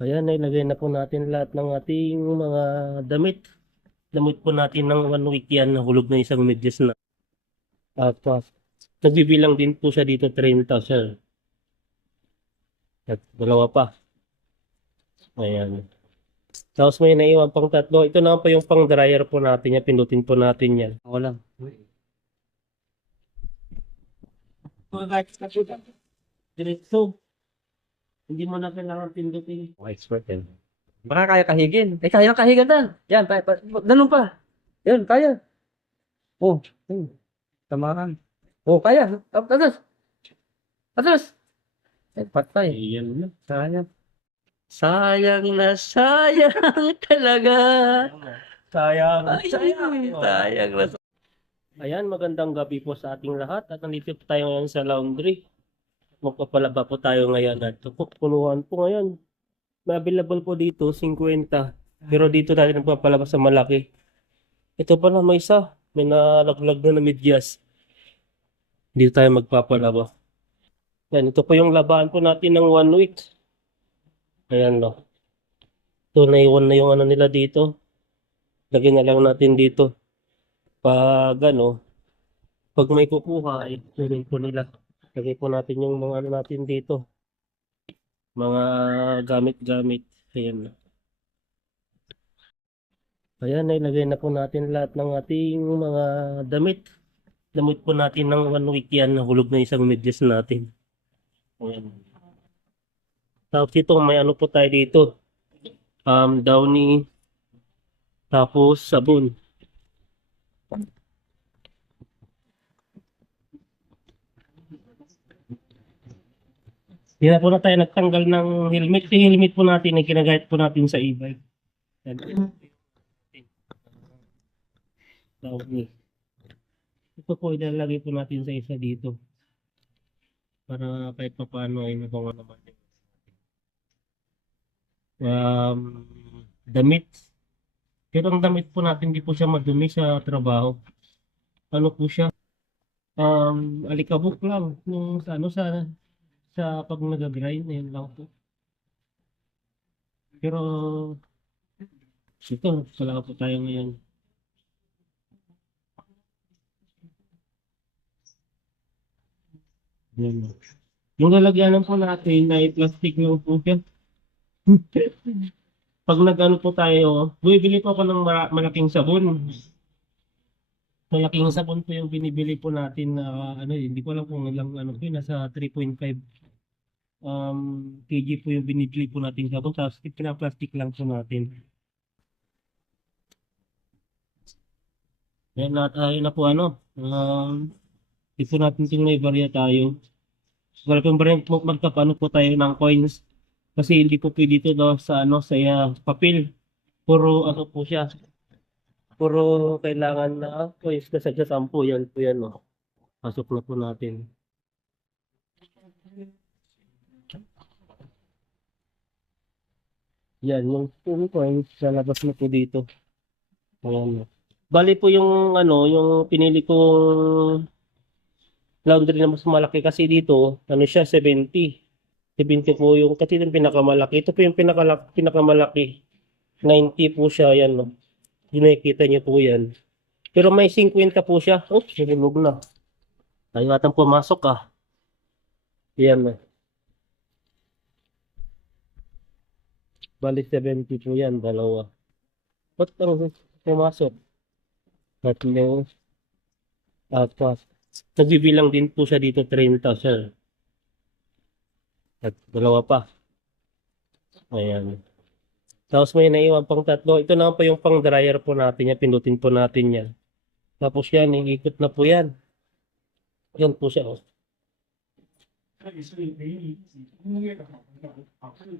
Ayan, nilagay na po natin lahat ng ating mga damit. Damit po natin ng 1 week yan. Nahulog na isang medyas na. At nagbibilang din po siya dito 30, sir. At dalawa pa. Ayan. Tapos may naiwan pang tatlo. Ito naman po yung pang dryer po natin yan. Pindutin po natin yan. Ako lang. Diretso. Hindi mo na kailangan pindutin. Expert yan. Baka kaya kahigin. Kaya kahigan na. Yan, ganun pa. Yan, kaya. Oh, tamaan. Oh, kaya. Atas. Atas. Patay. Ayan na. Sayang. Sayang na sayang talaga. Sayang. Ay, sayang na. Ayan, magandang gabi po sa ating lahat. At nandito po tayo ngayon sa laundry. Magpapalaba po tayo ngayon. At punuhan po ngayon. May available po dito, 50. Pero dito tayo nagpapalaba sa malaki. Ito pala may isa. May nalaglag na medyas. Dito tayo magpapalaba. Yan, ito po yung labahan po natin ng 1 week. Ayan no. Ito, naiwan na yung ano nila dito. Lagyan na lang natin dito. Pag pag may kukuha, ay kunin po nila. Lagay po natin yung mga ano natin dito. Mga gamit-gamit. Ayan na. Ayan, nilagay na po natin lahat ng ating mga damit. Damit po natin ng 1 week yan. Nahulog na isang medyas natin. Ayan. Tapos dito, may ano po tayo dito. Downy. Tapos sabon. Hindi na po na tayo nagtanggal ng helmet. Yung helmet po natin ay kinagamit po natin sa e-bike. Downy. Ito po ilalagay po natin sa isa dito. Para kahit pa paano ay nabango naman. Damit. Pero ang damit po natin hindi po siya madumi sa trabaho. Ano po siya? Alikabok lang. Yung sa pag nag-grind, yun lang po. Pero ito, wala po tayo ngayon. Yan. Yung lalagyanan po natin ay plastic lang po siya. Pag nag-ano po tayo, bumibili po ako ng malaking sabon. Malaking sabon po yung binibili po natin na hindi ko alam kung ilang ano po yun, nasa 3.5 kg po yung binibili po natin sabon. Tapos pinaplastic lang po natin. Yan na tayo na po ito natin may barya tayo. Wala pong barya magkapano po tayo ng coins. Kasi hindi po pwede dito sa papel. Puro ano po siya. Puro kailangan na coins na sa sampu yan po yan no. Pasok na po natin. Yan yung coins sa labas na po dito. Ayan. Bali po yung pinili kong laundry na mas malaki kasi dito, ano siya, 70. 70 po yung, kasi yung pinakamalaki. Ito po yung pinakamalaki. 90 po siya, yan, no. Yung nakikita niyo po yan. Pero may 50 po siya. Oh, nilulog na. Ayaw atang pumasok ah. Yan, no. Bali 70 po yan, dalawa. Ba't ang pumasok? Tatlo. Apat. Nagbibilang din po siya dito 30, sir. At dalawa pa. Ayan. Tapos may naiwan pang tatlo. Ito naman po yung pang dryer po natin yan. Pindutin po natin yan. Tapos yan, iikot na po yan. Yan po siya. Oh.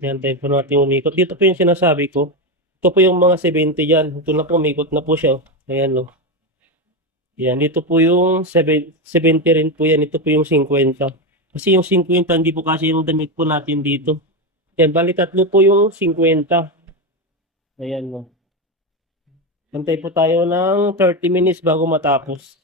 Yan tayo po natin umikot. Dito po yung sinasabi ko. Ito po yung mga 70 yan. Ito na po, umikot na po siya. Oh. Ayan o. Oh. Yan, dito po yung 70 rin po yan. Ito po yung 50. Kasi yung 50, hindi po kasi yung damit po natin dito. Yan, bali tatlo po yung 50. Ayan o. Oh. Antay po tayo ng 30 minutes bago matapos.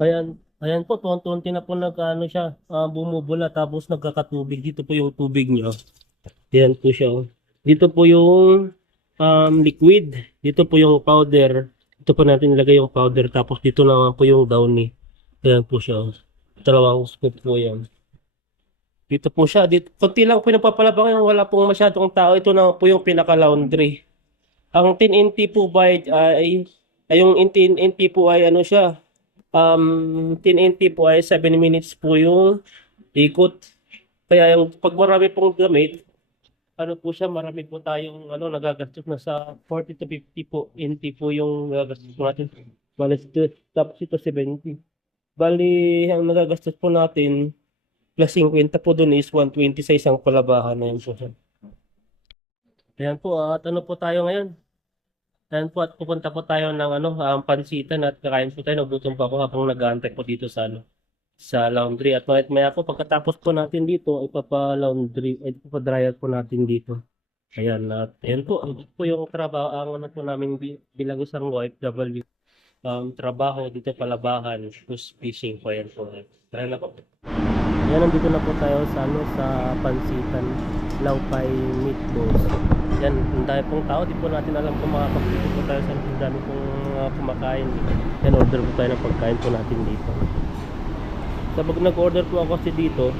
Ayan, Ayan po, tuwan-tuwanti na po nag-ano siya, bumubula tapos nagkakatubig. Dito po yung tubig niya. Ayan po siya. Oh. Dito po yung liquid. Dito po yung powder. Dito po natin nilagay yung powder. Tapos dito naman po yung downy. Ayan po siya. Oh. Dalawang scoop po yan. Dito po siya. Dito, konti lang po yung napapalabang. Wala pong masyadong tao. Ito naman po yung pinaka-laundry. Ang 10NT po ay yung 10NT po ay ano siya. 10NT po ay 7 minutes po yung ikot. Kaya yung pag marami pong gamit, ano po siya, marami po tayong nagagastos na sa 40 to 50 po. NT po yung nagagastos po natin. Bali, tapos ito 70. Bali, ang nagagastos po natin, plus 50 po dun is 120 sa isang palabahan na yun po siya. Ayan po, at ano po tayo ngayon? Ayan po, at pupunta po tayo ng pansitan at kakain po tayo. Nagutom pa ako habang nag-aantay po dito sa laundry. At maya po, pagkatapos po natin dito, ipapa-laundry, ipapa-dryer po natin dito. Ayan, at ayan po, ito po yung trabaho, ang po namin bilang isang OFW. Trabaho dito palabahan, cruise fishing po, ayan po. Tara na po. Ayan, nandito na po tayo sa pansitan, Laupay Meatballs. Yan, ang dami pong tao, di po natin alam kung makakapagpili po tayo sa dami pong kumakain. Yan, order po tayo ng pagkain po natin dito. Kapag nag-order po ako kasi dito,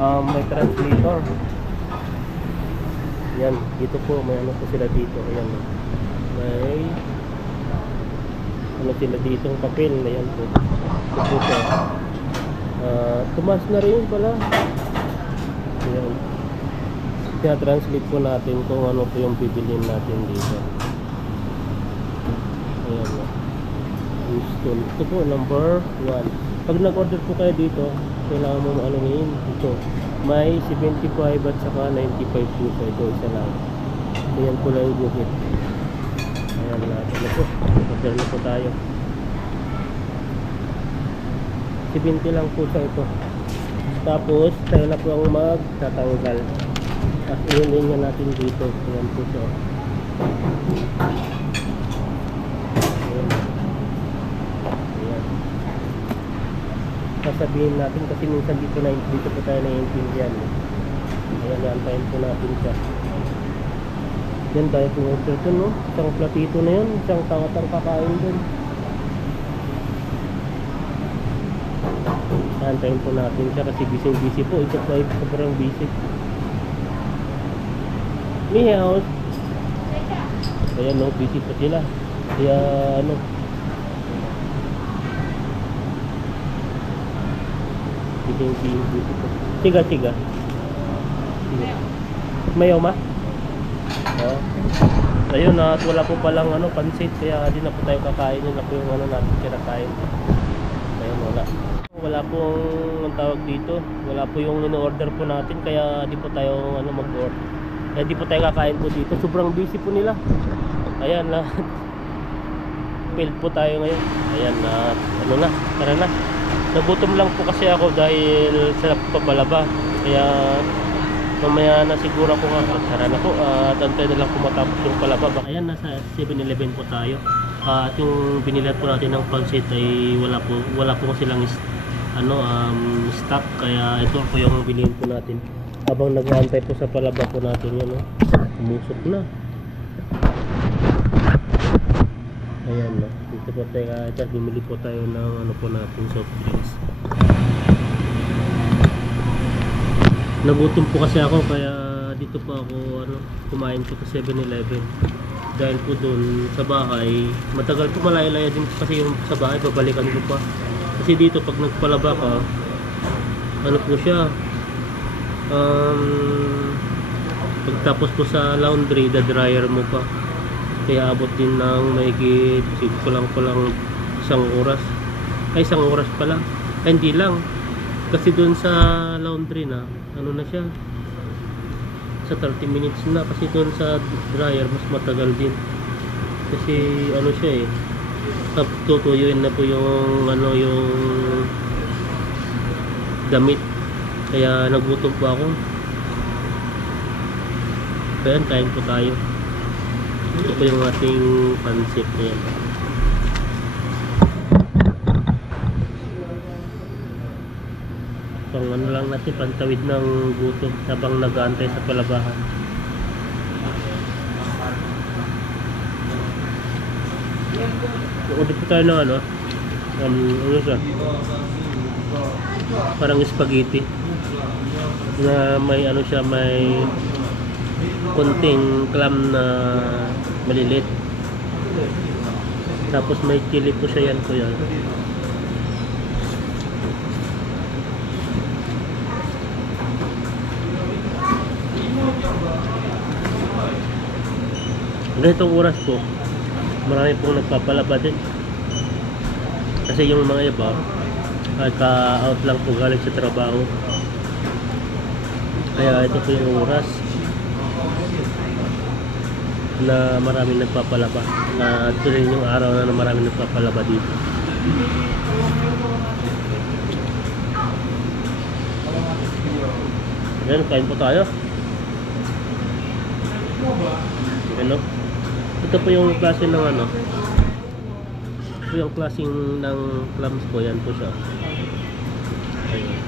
may translator. Yan, dito po, may ano po sila dito. Ayan, may ano sila dito, ang papel. Ayan po. Ito po siya. Tumas na rin pala. Ayan. Kaya-translate po natin kung ano po yung bibilin natin dito. Ayan na. Install. Ito po, number 1. Pag nag-order po kayo dito, kailangan mo anuhin ito. May 75 at saka 95 po sa ito. Isa lang. Ayan po lang yung gupit. Ayan na. Ano po? Order na po tayo. 70 lang po sa ito. Tapos, tayo na po ang magtatanggal. At i-link natin dito. Ayan po siya. Ayan. Ayan. Sasabihin natin kasi minsan dito po tayo naiintindihan. Ayan, naantayin po natin siya. Yan tayo po order no? Isang platito na yun. Isang tangatang kakain dun. Naantayin po natin siya kasi busy po. Ito po ay sobrang busy. Meow. Ayan no, busy pa sila. Kaya ano, busy po. Siga. Mayaw ma? Oh. Ayun at wala po palang pansit kaya di na po tayo kakain. Yun na po yung natin kinakain. Ayun wala pong ang tawag dito. Wala po yung in-order po natin kaya di po tayo mag-order. Kaya di po tayo kakain po dito. Sobrang busy po nila. Ayan na. Failed po tayo ngayon. Ayan na. Tara na. Nagutom lang po kasi ako dahil sa papalaba. Kaya mamaya na siguro ako nga. Tara na po. At antay na lang po matapos yung palaba. Ayan, nasa 7-Eleven po tayo. At yung binilat po natin ng pansit ay wala po kasi lang stock. Kaya ito po yung bilhin po natin. Habang nag-aantay po sa palaba po natin yun. Umusok na. Ayan na. Dito po tayo. Bumili po tayo ng po natin soft drinks. Nagutom po kasi ako kaya dito po ako kumain po sa 7-Eleven. Dahil po doon sa bahay, matagal po malaya-laya din kasi yung sa bahay, babalikan ko pa. Kasi dito pag nagpalaba ka, po siya, pagtapos po sa laundry, dryer mo pa. Kaya abot din ng mahigit, kulang isang oras. Ay, isang oras pa lang. Ay, hindi lang. Kasi doon sa laundry na, na siya, sa 30 minutes na. Kasi doon sa dryer, mas matagal din. Kasi siya tutuyuin na po yung yung damit. Kaya nagutom po ako. Kaya kain po tayo. Ito po yung ating pansit. Ayan. Pang ano lang natin, pantawid ng gutom habang nag-aantay sa palabahan. Order po tayo ng ano siya? Parang spaghetti na may ano siya, may konting clam na malilit. Tapos may chili po siya yan po yan. Ganitong oras po, marami pong nagpapalaba din. Kasi yung mga iba, ay ka-out lang po galing sa trabaho. Kaya ito po yung oras na maraming nagpapalaba. Ito rin yung araw na maraming nagpapalaba dito. Ayan, kain po tayo. Ano? Ito po yung klase ng ano. Ito yung klaseng ng clams po. Yan po siya. Ayan.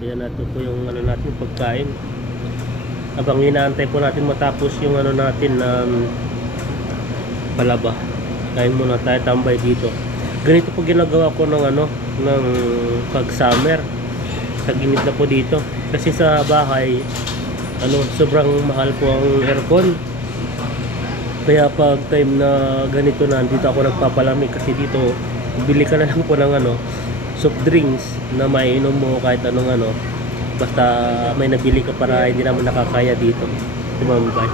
Ayan na, ito po yung ano natin, pagkain. Habang inaantay po natin matapos yung ano natin palaba. Kain muna tayo, tambay dito. Ganito po ginagawa ko ng ano, ng pag summer. Tag-init na po dito. Kasi sa bahay, ano, sobrang mahal po ang aircon. Kaya pag time na ganito na, dito ako nagpapalamig. Kasi dito, bili ka na lang po ng ano, soft drinks na maiinom mo kahit anong ano. Basta may nabili ka para hindi naman nakakaya dito. Tumambay.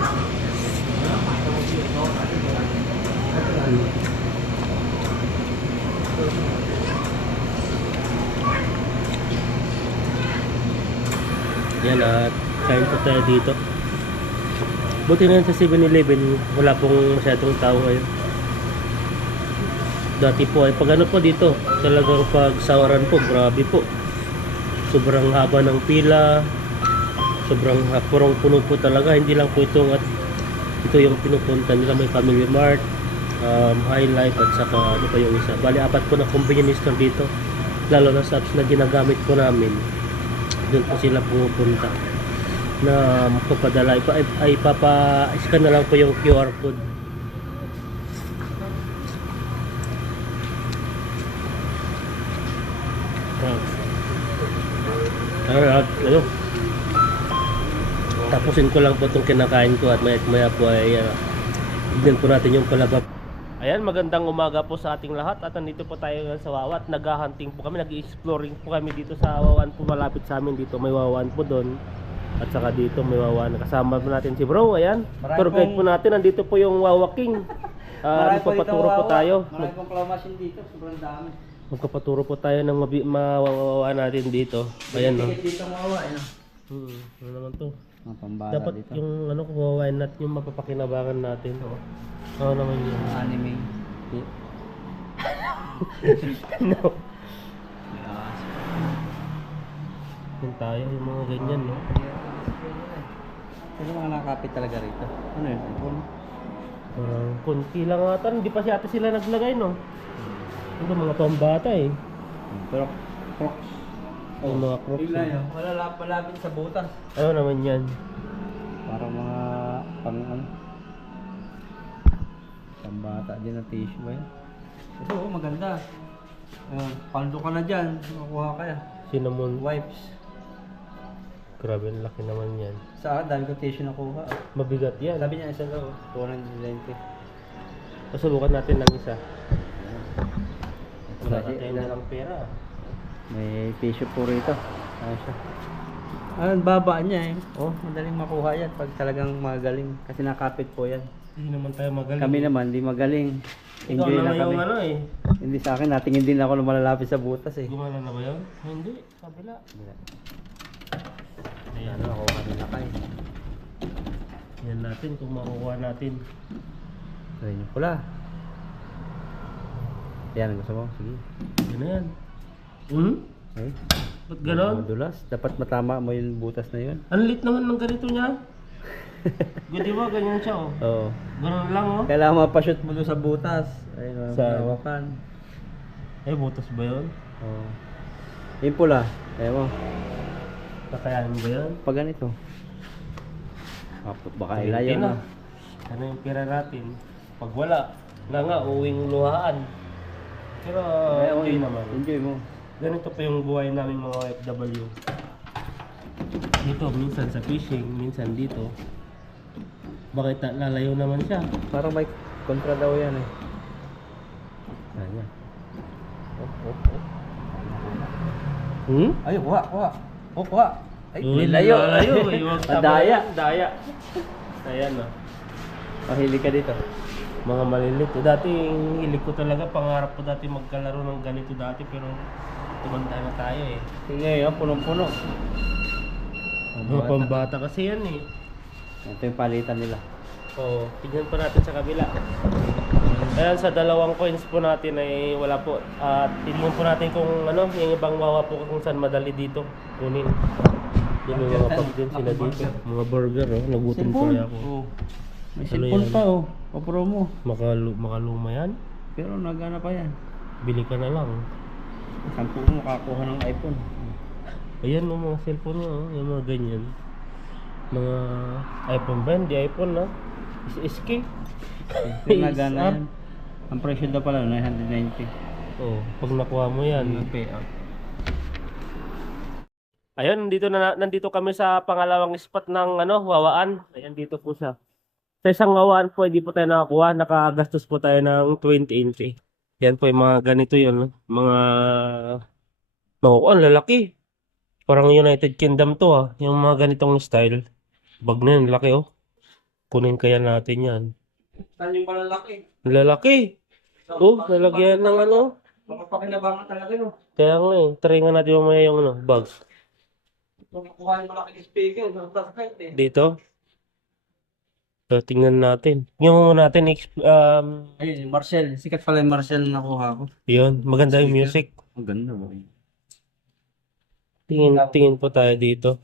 Yan at kain po tayo dito. Buti na sa 7-Eleven, wala pong masyadong tao ngayon. Dati po ay pag ano po dito, talagang pag sawaran po, grabe po. Sobrang haba ng pila, sobrang punong-puno po talaga. Hindi lang po itong at ito yung pinupunta nila, may Family Mart, High Life at saka ano pa yung isa. Bali, 4 po na convenience store dito. Lalo na sa apps na ginagamit po namin. Doon po sila pumupunta na magpapadala. Ay papa-scan na lang po yung QR code. Ano? Tapusin ko lang po itong kinakain ko at maya po ay tignan po natin yung palabab. Ayan, magandang umaga po sa ating lahat at nandito po tayo ngayon sa Wawa at naghahunting po kami, nag-exploring po kami dito sa Wawan po, malapit sa amin dito. May Wawan po doon at saka dito may Wawan. Kasama po natin si bro, ayan. Tour guide po natin, nandito po yung Wawa King. Magpapaturo po tayo. Marami pong claw machine dito, sobrang dami. Magpapaturo po tayo ng mawawa natin dito. Ayan, no. Dito Wawa, ano? Ano naman to? Mga pambata Dapat dito. yung ano, kawawain natin yung mapapakinabangan natin. Oo naman yun. Anime. No. Yun tayo, yung mga ganyan, no? Ano mga nakakapit talaga rito? Ano yun? Iphone? Kunti lang ata, hindi pa si ate sila naglagay, no? Ito mga pambata eh. Pero Crocs. Ay, mga crocs. Tingnan nyo, malapit sa butas. Ano naman yan? Parang mga pang ano. Pambata din na tissue ba yan? Ito maganda. Paldo ka na dyan, makuha ka yan. Cinnamon. Wipes. Grabe, ang laki naman yan. Sa akin, dami ko tissue nakuha. Mabigat yan. Sabi niya isa daw, 290. Pasubukan natin ng isa. Wala Kasi, tayo na lang pera. may tissue po rito. Ano siya? Ang baba niya eh. Oh, madaling makuha yan pag talagang magaling. Kasi nakapit po yan. Hindi naman tayo magaling. Kami naman, di magaling. Ikaw Enjoy naman lang kami. yung ano eh. Hindi sa akin, natingin din ako na malalapit sa butas eh. Gumana na ba yun? Hindi, kabila. Ayan, nakuha nila kayo. Yan natin kung makukuha natin. Ayan yung pula. Ayan, gusto mo? Sige. Yan na yan. Hmm? Ay, Ba't ganon? madulas. Dapat matama mo yung butas na yun. Ang lit naman ng ganito niya. Di ba? Ganyan siya oh. Oo. Ganon lang oh. Kailangan mapashoot mo doon sa butas. Ayun, Saan? hawakan. Ay, butas ba yun? Oo. Yung pula. Ayun mo. Kakayanin ba yun? Pag ganito. Baka Hindi ilayo na. na. Ano yung pera natin? Pag wala, na nga, uwing luhaan. Pero enjoy naman. Enjoy mo. Ganito pa yung buhay namin mga OFW. Dito, minsan sa fishing, minsan dito. Bakit lalayo naman siya? Parang may kontra daw yan eh. Ayan. Hmm? Ay, kuha. Kuha. Ay, Lalayo, eh. Daya. Daya. Ayan oh. Mahilig ka dito. Mga malilit. Dati, hilig ko talaga. Pangarap ko dati magkalaro ng ganito dati. Pero, tumanda na tayo eh. Ngayon, punong-puno. Mga pambata kasi yan eh. Ito yung palitan nila. Oo, tignan pa natin sa kabila. Ayan, sa dalawang coins po natin ay wala po. At tignan po natin kung ano, yung ibang wawa po kung saan madali dito kunin. Yung mga pag din sila dito. Mga burger, oh. Nagutom ko kaya ako. Oh. May Ano cellphone yan? pa oh. Papromo. Makaluma yan? Pero nagana pa yan. Bili ka na lang. Saan po mo makakuha ng iPhone? Ayan, oh, mga cellphone mo, oh. Yung mga ganyan. Mga iPhone ba yan? Di iPhone, na. SK. Yung nagana yan. Ang presyo daw pala, 990. Oh, pag nakuha mo yan. Yung payout. Ayun, nandito kami sa pangalawang spot ng wawaan. Ayan, dito po siya. Sa isang wawaan po, hindi po tayo nakakuha. Nakagastos po tayo ng 20 entry. Yan po yung mga ganito yun. No? Mga ang lalaki. Parang United Kingdom to ah. Yung mga ganitong style. Bag na yun, laki oh. Kunin kaya natin yan. Saan yung malalaki? Lalaki. Oh, lalagyan ng Makapakinabangan talaga no. Kaya nga eh. Try nga natin mamaya yung bag. Kung makuha yung malaking speaker, nakakasakit eh. Dito. So, tingnan natin. Yung natin, Ayun, yung Marcel. Sikat pala yung Marcel na nakuha ko. yun, maganda yung music. Ang ganda ba? Tingin po tayo dito.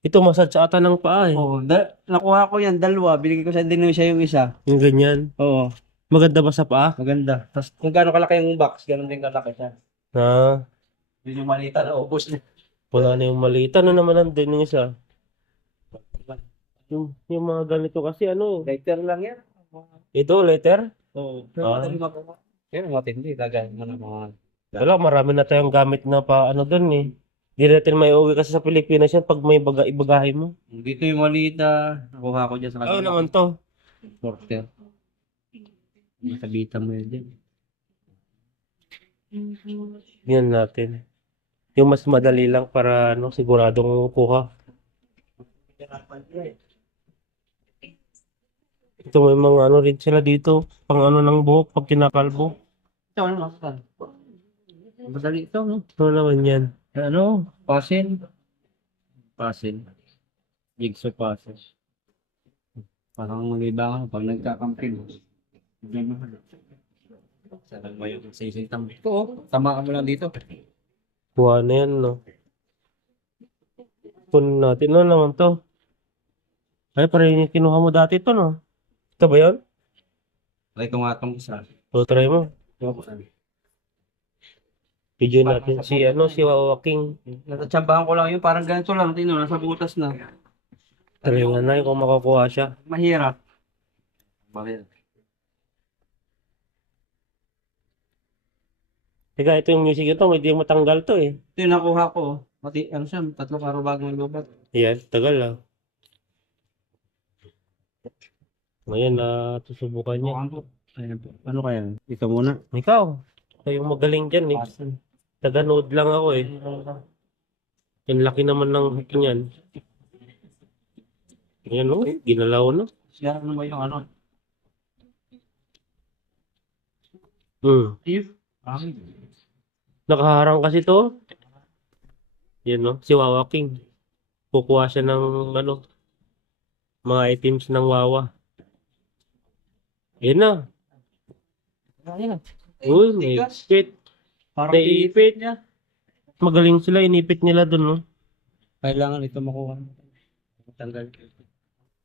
Ito, massage ata ng paa eh. Oo, nakuha ko yan, dalawa. Binigay ko sa Indonesia yung isa. Yung ganyan. Oo, Maganda ba sa paa? maganda. Tapos kung gaano kalaki yung box, gano'n din kalaki siya. Ah, Yun yung malita na ubos niya. wala na yung maliit. Ano naman ang din yung isa? Yung mga ganito kasi Lighter lang yan. Ito, letter? Oo. Ah. Madali makuha. Yan, matindi. Tagay mo na mga... Wala, marami na tayong gamit na pa dun eh. Hindi natin may uwi kasi sa Pilipinas yan pag may ibagahe mo. Dito yung malita. Nakuha ko dyan sa Ano naman to? Porter. Masabita mo yun dyan. Yan natin. Yung mas madali lang para siguradong kuha. Ito may mga rin sila dito. Pang ng buhok pag kinakalbo. Ito, ano nakasal? Madali ito, no? Ano naman yan? Ano? Pasin. Pasin. Jigsaw puzzle. Parang mag-iba pag nagkakamping. Sarang mo yung sising tambay. Ito, oh. Tamaan mo lang dito. Kuha na yan, no? Kunin natin. Ano naman to? Ay, parang yung kinuha mo dati to, no? Ito ba yun? Ay, ito nga itong isa. O, try mo. Ito, Video natin si Wawa King. natatsambahan ko lang yun. Parang ganito lang. Tino, nasa butas na. Try nga na kung makakuha siya. Mahirap. Mahirap. Teka, ito yung music ito. Hindi matanggal to eh. Ito yung nakuha ko. Mati, ano siya, 3 araw bago maglubat. Ayan, tagal lang. Ngayon na susubukan niya. Ano kaya? Ito muna. Ikaw, yung magaling dyan eh. Taga-nood lang ako eh. Yung laki naman ng hook niyan. Ayan o, ginalaw na. Siya, ano ba yung ano? If? Nakaharang kasi to. Yan no, si Wawa King. Kukuha siya ng mga items ng Wawa. Yan na. Uy, may ipit. Parang May ipit. niya. Magaling sila, inipit nila dun, no? Kailangan ito makuha. Tanggal.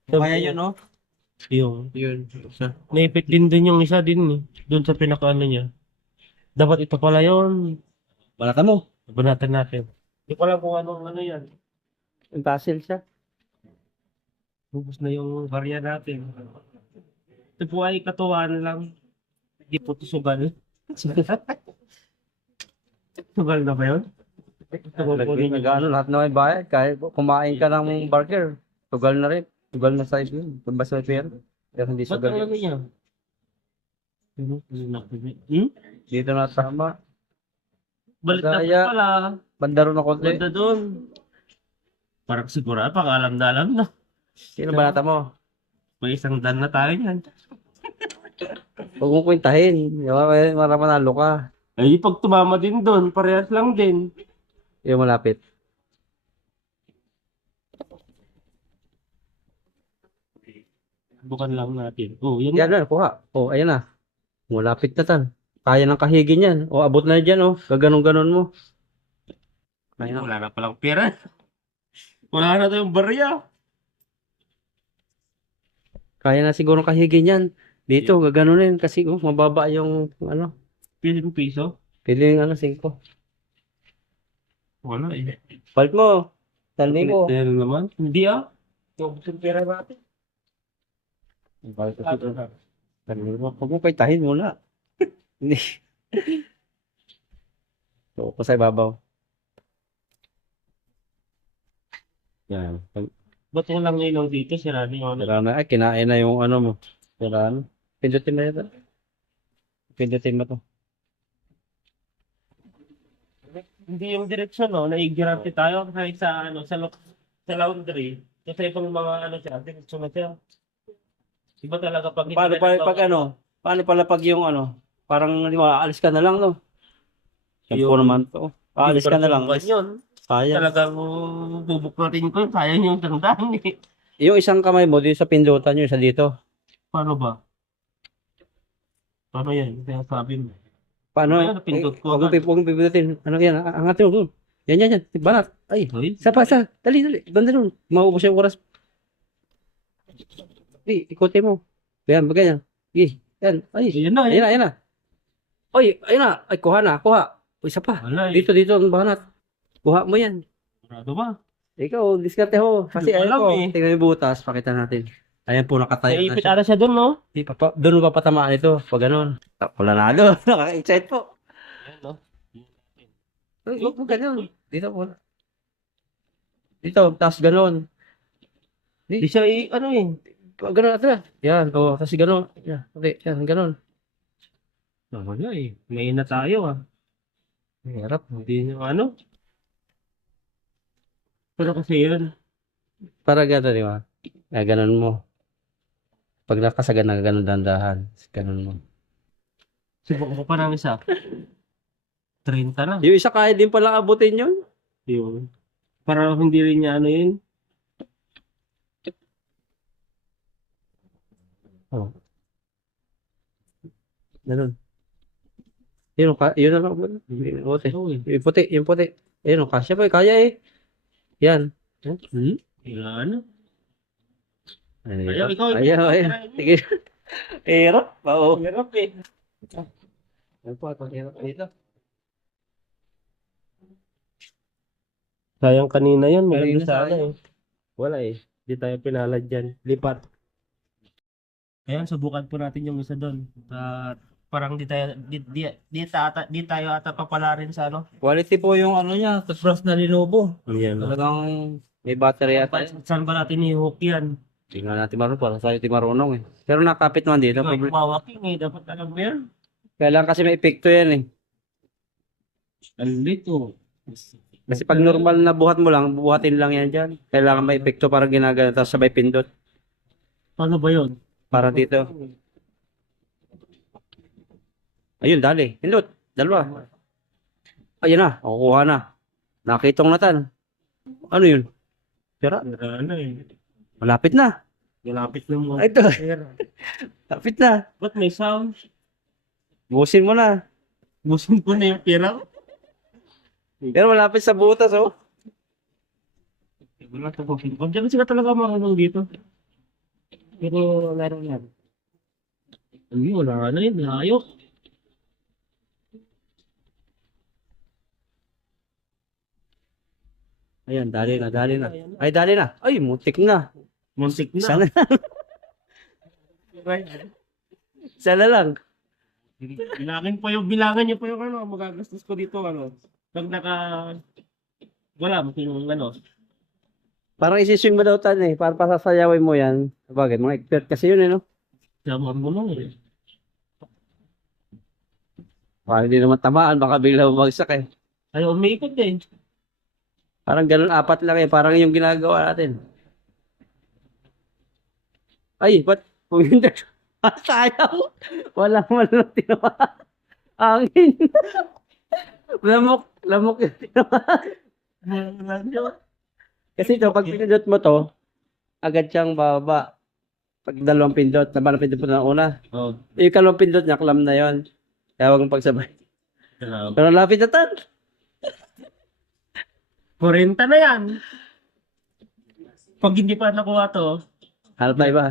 Sabi Kaya ko, yun, no? Yung, Yun. Isa. naipit din dun yung isa din, eh. Dun sa pinakaano niya. Dapat ito pala yun. Balata mo. Banatan natin. Hindi ko alam kung anong ano yan. Impossible siya. Ubus na yung barya natin. Ito po ay katuwaan lang. Hindi po ito sugal. Sugal na ba yun? Ito po po ninyo. Nag-ano, lahat na may bayad. Kahit kumain ka ng burger, tugal na rin. Tugal na size yun. Kung basta may pera. Pero hindi Ba't sugal ang yun. ano niya? Hmm? Dito na tama. Balik na Kaya- po pala. Bandaro na konti. Banda doon. Parang siguro, pang na alam na. Sino balata mo? May isang dan na tayo niyan. Huwag mong kwentahin. Para manalo ka. Ay, pag tumama din doon, parehas lang din. Yung malapit. Bukan lang natin. Oh, yan. Yan na, kuha. Oh, ayan na. Malapit na tan. Kaya ng kahigin yan. O, abot na dyan, oh. Gaganon-ganon mo. Kaya na. Wala na palang pera. Wala na tayong barya. Kaya na siguro kahigin yan. Dito, gaganunin. Kasi, oh, mababa yung, ano, Piling piso? piling, 5. Wala eh. Palit mo. 1,000. Kaya naman. Hindi ah. Yung pera natin. Palit mo. 1,000. Huwag mo paitahin muna. Hindi. So, pa sa ibabaw. Yan. Ba't walang ilaw dito? Sira na yung ano. Sira na. Ay, kinain na yung ano mo. Sira na. Pindutin mo ito. Pindutin mo to. Hindi yung direksyon, no? Naiignorante tayo kahit sa, ano, sa laundry. Kasi ibang mga, ano siya, direksyon na siya. Iba talaga pag hindi Paano na pa, nagawa- pag ano? Paano pala pag yung ano? Parang, di ba, aalis ka na lang, no? Yung Yung- naman to. Aalis ka na lang. Yun. Sayang. Talagang bubuklatin ko yun. Kaya yung tandaan eh. Yung isang kamay mo, dito sa pindutan nyo, isa dito. Paano ba? Paano yan? Kaya sabi mo. Paano? Ayun, napindot ko. Huwag mong pipindutin. Ano yan? Angatin mo doon. Yan. Banat. Ay. Hoy, Isa pa. Dali. Banda doon. Maubos yung oras. Ikutin mo. Yan, ganyan. Yan. Ay. ayun na. Ayan na. Oy, ayun na. Ay, kuha na. O, isa pa. Wala eh. Dito, ang banat. Kuha mo yan. Sigurado ba? Ikaw, diskarte ho. Kasi Hindi ko ayun alam po. eh. Tingnan yung butas. Pakita natin. Ayan po, nakatayo na Naipit siya. ata siya doon, no? Doon mo papatamaan ito. Pag ganun. Wala na doon. Nakaka-excite po. Ayan, no? Uy, huwag mo ganun. Dito po. Dito, tapos ganun. Di siya ano eh. Ganun natin. Yan, o. Tapos ganun. Yan, okay. Yan, ganun. Wala eh. May na tayo ah. Hirap. Hindi nyo ano. Pero kasi yun. Para gano'n, di ba? Ganun mo. Pag nakasagan na ganun dandahan. Ganun mo. Subukan ko pa ng isa. 30 na. Yung isa kaya din pala abutin yun. Yun. Para hindi rin niya ano yun. Ganun. Yun na lang. Puti. Oo eh. Yung puti. Ayun, kasya pa. Kaya eh. Yan. Hmm? Kailangan. Ay, Ayaw, ikaw. Ayaw. Sige. Hirap. Oo. Hirap eh. Ano po, ito hirap dito. Sayang kanina yun. Maganda Kanina sana sayang. eh. Wala eh. Di tayo pinalad dyan. Lipat. Ayan, subukan po natin yung isa doon. At parang di tayo ata papala rin sa ano. Quality po yung ano niya. Toothbrush na Lenovo. Ayan. Talagang may battery ata. Saan ba natin i-hook yan? Tingnan natin marunong. Para tayo di marunong eh. Pero nakapit man dito. Ikaw yung mawaking eh. Dapat alam mo yan. Kailangan kasi may epekto yan eh. Ang lito. Kasi pag normal na buhat mo lang, buhatin lang yan dyan. Kailangan may epekto para ginagana. Tapos sabay pindot. Paano ba yun? Para dito. Ayun, dali. Pindot. Dalawa. Ayun na. Kukuha na. Nakitong na tan. Ano yun? Tira. Ano eh. Malapit na. Malapit na mo. Ay, ito. Lapit na. Ba't may sound? Busin mo na. Busin ko na yung pera. Pero malapit sa butas, oh. Wala to. Huwag dyan sila talaga marunong dito. Pero laro yan. Ay, wala na yun. Layo. Ayan, dali na, dali na. Ay, dali na. Ay, mutik na. Muntik na. Sana, sana lang. Bilangan niyo po yung ano, magagastos ko dito, ano. Pag wala, yung ano. Parang isiswing mo daw tan eh. Parang pasasayawin mo yan. Bagay, mga expert kasi yun eh, no? Laman mo lang eh. Parang hindi naman tamaan, baka bigla bumagsak eh. Ay, umiikot eh. Parang ganun, apat lang eh. Parang yung ginagawa natin. Ay, ba't pumindak? Sayang. Walang malang tinawa. Angin. Lamok yung tinawa. Kasi ito, pag pinindot mo to, agad siyang bababa. Pag dalawang pindot, naman pindot mo na una. Oh, Yung kalawang pindot niya, clam na yon. Kaya huwag mong pagsabay. Pero lapit na tan. 40 na yan. Pag hindi pa nakuha to, Half na iba.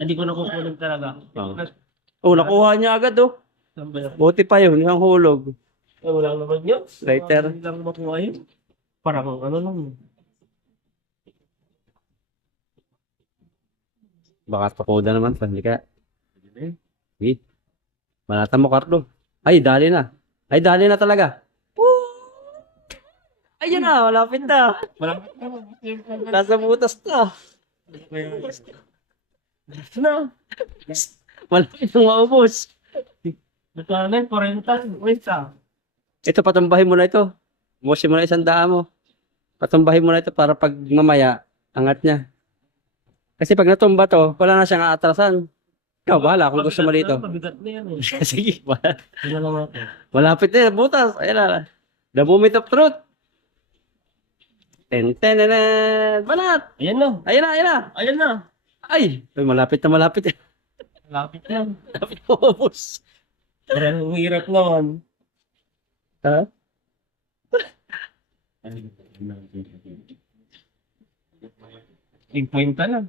hindi ko nakukunin talaga. Oh, nakuha niya agad oh. Saan ba yun? Buti pa yun, yung hulog. Eh, wala naman yun. Later. Hindi lang makuha yun. Parang ano lang. Baka tukoda naman, hindi ka. Sige. Malata mo, Carlo. Ay, dali na. Ay, dali na talaga. Ayun na, malapit na. Wala Nasa butas na. na. Malapit na maubos. Magkano na yun? 40. Wait ah. Ito, patumbahin mo na ito. Busin mo na 100 mo. Patumbahin mo na ito para pag mamaya, angat niya. Kasi pag natumba to, wala na siyang aatrasan. Ikaw, bahala kung gusto mo dito. Mabigat na yan eh. Sige, Yun na lang natin. malapit na, butas. Ayan na. The moment of truth. Ten, banat. Ayan na. Ayan na, ayan na. Ayan na. Ay, malapit na, malapit. Lapit na. Malapit na maubos. Pero ang hirap naman. Ha? Tigkwenta na.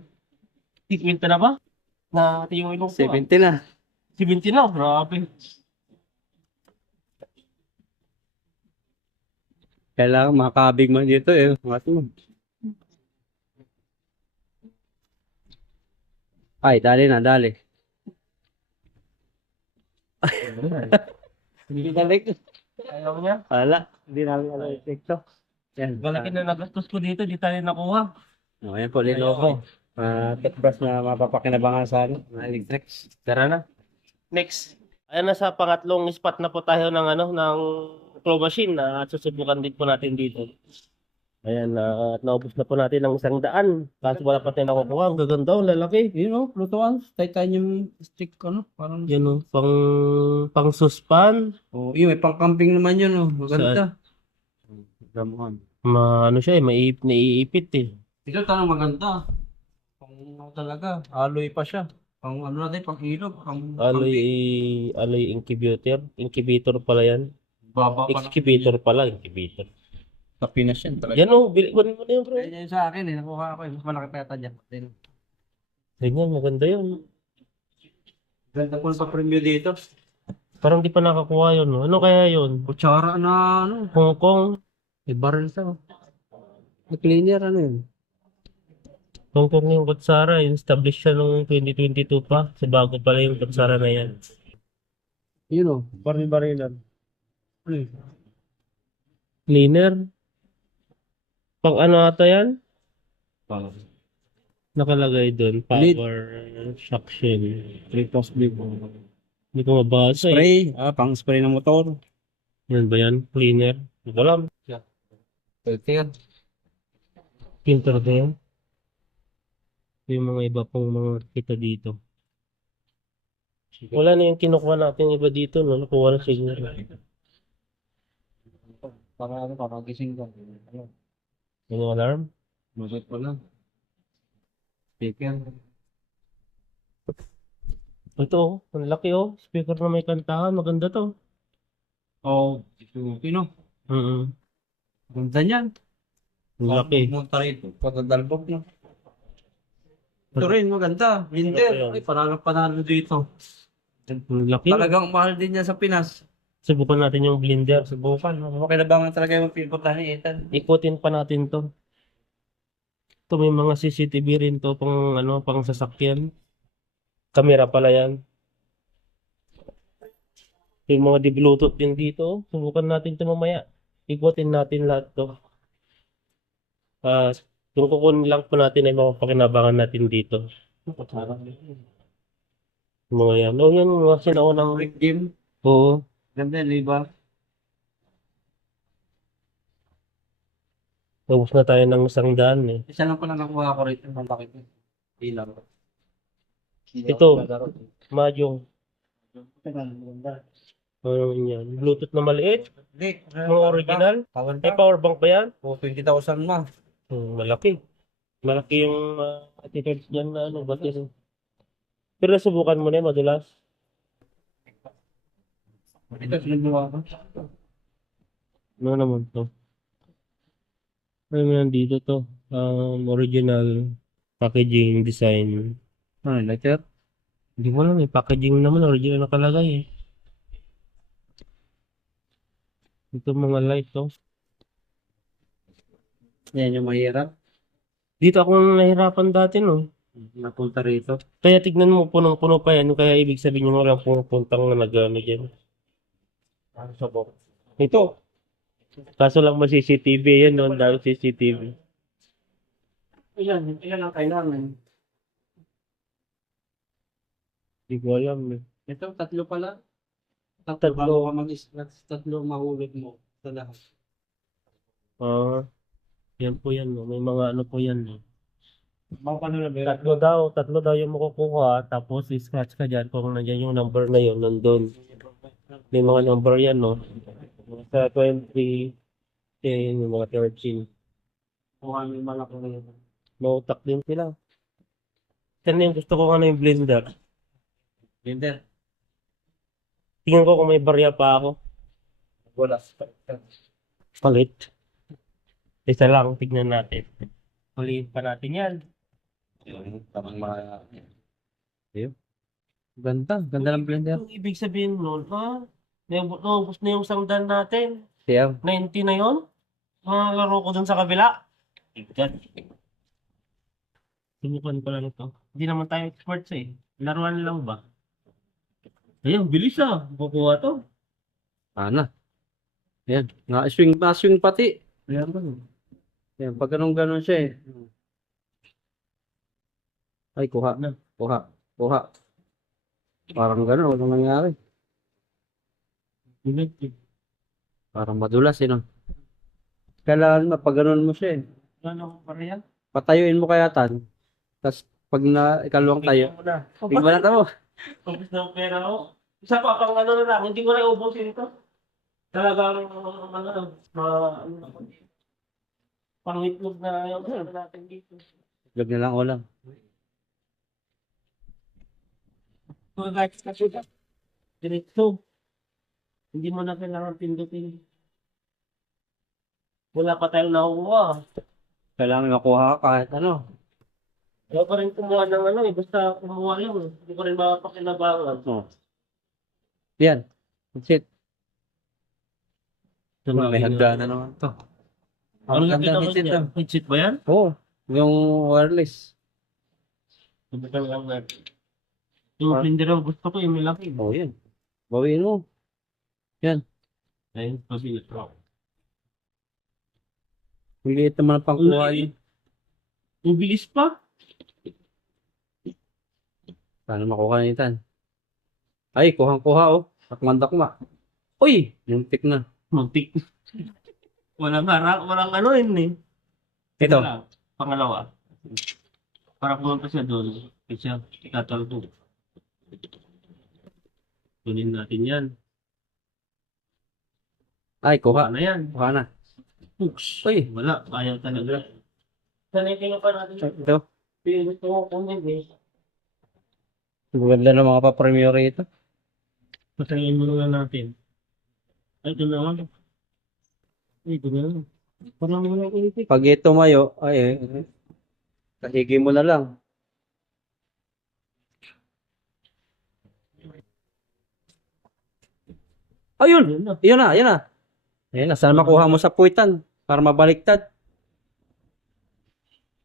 Tigkwenta na ba? Na yung ilong ko. 70 na. 70 na. Grabe. Kailangan makakabig mo dito eh. Angat mo. Ay, dali na, dali. Hindi dali. Ayaw niya. Wala. Hindi namin alam yung epekto. Yan. Malaki na nagastos ko dito. Di tayo nakuha. Oh, yan po, Lenovo. Toothbrush na mapapakinabangan sa ano, mga electrics. Tara na. Next. Ayan na sa pangatlong spot na po tayo ng ng claw machine na susubukan din po natin dito. Ayan, at naubos na po natin ng 100. Kaso wala pa tayo nakukuha. Ang gaganda, ang lalaki. Yun o, Plutuan. Titanium stick, ano, parang... Yan o, pang suspan. Oh, yun, may pang-camping naman yun, oh. Maganda. Gamuhan. Ano siya eh, naiipit eh. Ito tanong maganda. Pang ano talaga, alloy pa siya. Pang ano natin, pang ilog, pang Alloy incubator. Incubator pala yan. baba pa Excavator pala, incubator. sa Pinas yan talaga. Yan o, kunin mo na yun bro. Yan yung sa akin eh, nakuha ko eh. Mas malaki pa yata dyan. Ganyan, maganda yun. Ganda po sa preview dito. Parang di pa nakakuha yun. No? Ano kaya yun? Kutsara na ano. Hong Kong. May barrel sa. May cleaner ano yun. Hong Kong yung kutsara. Established siya noong 2022 pa. So bago pala yung kutsara na yan. Yun o. Baril-barilan. Ano yun? Cleaner. Pang ano ata yan? Nakalagay doon. Power suction. Tritos blue. Hindi ko mabasa eh. Spray. Pang spray ng motor. Yan ba yan? Cleaner. Hindi ko alam. Filter. Filter ba yan? Yung mga iba pong mga kita dito. Wala na yung kinukuha natin iba dito. No? Nakuha na siguro. Para ano, para gising ka. Yung alarm? Masot pa lang. Speaker. Ito, ang laki oh. Speaker na may kantahan. Maganda to. Oh, Suzuki no. Mm Ganda niyan. Ang laki. Pumunta rito. Pagdadalbog na. Ito rin, maganda. Blender. Ano ba yan? Ay, panalo dito. Ang laki. Talagang mahal din yan sa Pinas. Subukan natin yung blender. Subukan. Makinabangan talaga yung pinpuntahan ni Ethan. Ikutin pa natin to. Ito may mga CCTV rin to pang ano, pang sasakyan. Kamera pala yan. Yung mga di-bluetooth din dito. Subukan natin ito mamaya. Ikutin natin lahat to. Yung kukunin lang po natin ay mapapakinabangan natin dito. Yung mga yan. Oh, yan mga sinaunang. Brick game. Oo. Ganda, di ba? Tapos na tayo ng isang daan eh. Isa lang pala nakuha ko rito. Ang bakit yun? Ilaw. Ito. Mahjong. Ano yan? Bluetooth na maliit. Hindi. Mga original. Kawan May pa. power bank ba yan? O, 20,000 ma. Malaki. Malaki yung attitudes dyan na ano. Ba't yun? Pero nasubukan mo na yun, madulas. Ito, sinubukan ko. Ano naman to? Ano naman dito to? Original packaging design. Ano, lighter? Hindi mo lang eh. Packaging naman. Original nakalagay eh. Ito mga light to. Yan yung mahirap. Dito ako nahirapan dati no. Napunta rito. Kaya tignan mo punong-puno pa yan. Kaya ibig sabihin yung walang pumupuntang na nag-ano dyan. Sabok. Ito. Kaso lang CCTV yan no. Dahil CCTV. Ilan ang kailangan? Hindi ko alam eh. Ito, tatlo pala. Tatlo. Bago ka tatlo mahulog mo sa lahat. Yan po yan no. May mga ano po yan no. Mga paano na ba? Tatlo daw yung makukuha. Tapos i-scratch ka dyan. Kung nandiyan yung number na yun, nandun. May mga number yan no. Sa 20, yung mga 13. Kung ano yung malaki na yun. Mautak din sila. Kasi yung gusto ko yung blender. Blender. Tingnan ko kung may barya pa ako. Wala. Palit. Isa lang, tignan natin. Huliin pa natin yan. Tamang mga... Ayun. Ganda. Ganda ng blender. Yung ibig sabihin nun, naubos na yung sangdan natin. Siya. 90 na yun. Mga laro ko dun sa kabila. Ikat. Subukan ko lang ito. Hindi naman tayo experts eh. Laruan lang ba? Ayun, bilis kukuha to. Ana. Yan. Na-swing pati. Ayan ba? Yan. Pag ganun siya eh. Ay, kuha. Na. Kuha. Parang ganun. Walang nangyari. Parang madulas eh, no? Kailangan pag ganun mo siya eh. Ano pa rin yan? Patayuin mo kaya tan. Tapos pag na ikalawang tayo. Tingnan na mo. Ubus na ang pera ko. Isa pa pang ano na lang, hindi ko na ubusin ito. Talagang pangitlog na yung ano natin dito. Lag na lang ulam. Mga guys, kasi diretso. Hindi mo na kailangan pindutin. Wala pa tayong nakukuha. Kailangan makuha ka kahit ano. Wala pa rin kumuha ng ano eh, basta kumuha lang. Hindi ko rin mapakinabangan. Oh. Yan. That's it. May hagdanan naman to. Ano lang ganda naman headset yan? Headset ba yan? Oo. Yung wireless. Subukan lang natin. Yung blender ang gusto ko yung malaki. Oh, yan. Bawiin mo. Ayun, pabili. Ang liit naman ang pangkuha yun. Ang bilis pa. Paano makuha na itan? Ay, kuhang-kuha oh. Takman-takma. Uy! Muntik na. Muntik. Walang harap, walang ano yun eh. Ito. Wala. Pangalawa. Para pumunta siya doon. Kasi tatalbo. Tunin natin yan. Ay, kuha. Ano yan? Kuha na. Oops. Uy! Wala. Ayaw talaga. Sanay pa natin. Ito. Pilit ko kunin eh. Ganda ng mga pa-premiere ito. Pasayin mo na natin. Ay, ito na lang. Ay, ito na lang. Parang walang itik. Pag tumayo, ay, kahigi mo na lang. Ayun! Yun na. Yun na, yun na. Ayun na, sana makuha mo sa puwitan para mabaliktad.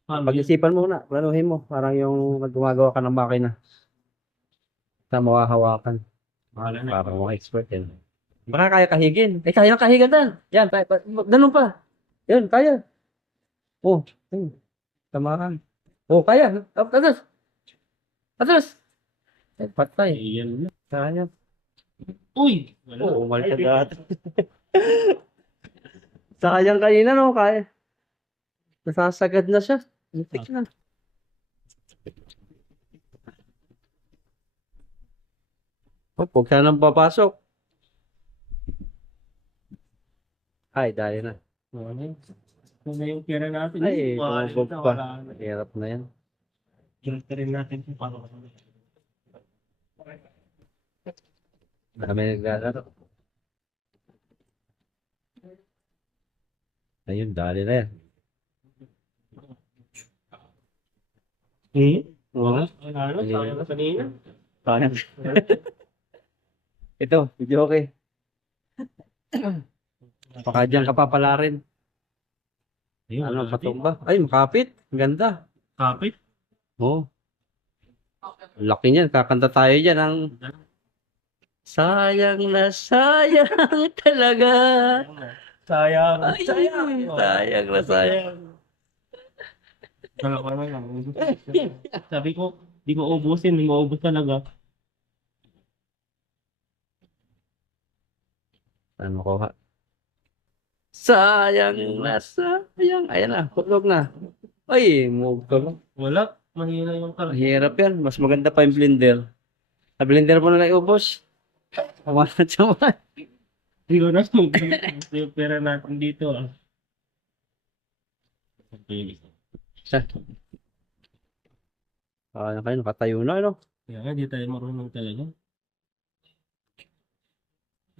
Pag-isipan mo na, planuhin mo. Parang yung gumagawa ka ng makina. Sa mawahawakan. Bahala na. Parang mga expert yan. Baka kaya kahigin. Kaya ng kahigan dan. Yan, ganun pa. Yan, kaya. Oh, ayun. Tamaran. Oh, kaya. Atas. Atas. Eh, patay. Ayan na. Kaya. Uy! Wala. Oo, umalis na dati. Sayang kanina, no? Kaya. Nasasagad na siya. Muntik na. Oh, huwag ka nang papasok. Ay, dahil na. Wala. Ito na yung pera natin. Ay, Wala tumabog na, pa. wala na. Hirap na yan. Gusto rin natin kung paano. Dami naglalaro. Ayun, dali na yan. Wala. Wala na. Sayang na kanina. Sayang. Ito, video okay. Baka dyan ka papala rin. Ayun, Ano, wala patumba? Ay, makapit. Ang ganda. Kapit. Oh. Laki niyan. Kakanta tayo dyan ang sayang na sayang talaga. Sayang. Ay, sayang na sayang. Dalawa na lang. Sabi ko, di ko ubusin. Di mo ubus talaga. Ano ko ha? Sayang na sayang. Ayan na, hulog na. Ay, move ka ba? Wala. Mahina yung karga. Mahirap yan. Mas maganda pa yung blender. Sa blender mo na lang iubos. Kamanat siya man. Hindi ko na ito yung pera natin dito. Ah. Ano kayo, nakatayo na, ano? Kaya nga, di tayo marunong talaga.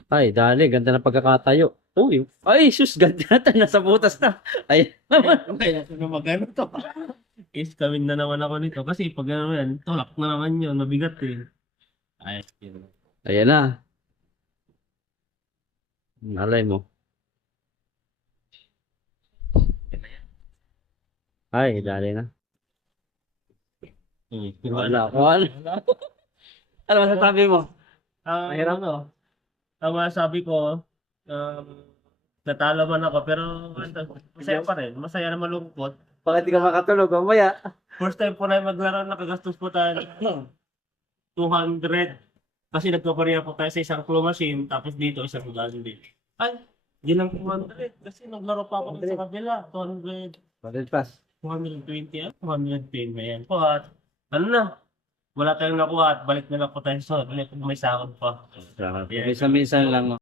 Ay, dali, ganda na pagkakatayo. Uy, ay, sus, ganda na, nasa butas na. Ay, Kaya ito na magano to. Is kawin na naman ako nito. Kasi pag ano yan, tulak na naman yun. Mabigat eh. Ay, yun. ayan na. Nalay mo. Ay, dali na. Wala, wala. Ano masasabi mo? Mahirap. Ano, ang masabi ko, natalo man ako, pero masaya pa rin. Masaya na malungkot. Bakit di ka makatulog? Mamaya. First time po na maglaro, nakagastos po tayo ng 200. Kasi nagpapareha po tayo sa isang claw machine, tapos dito isang din. Ay, yun ang 200. Kasi naglaro pa ako sa kabila. 200, Bakit pas? 220, 210 na yan po. At ano na, wala tayong nakuha at balik na lang po tayo sa may sahod pa. Minsan-minsan lang.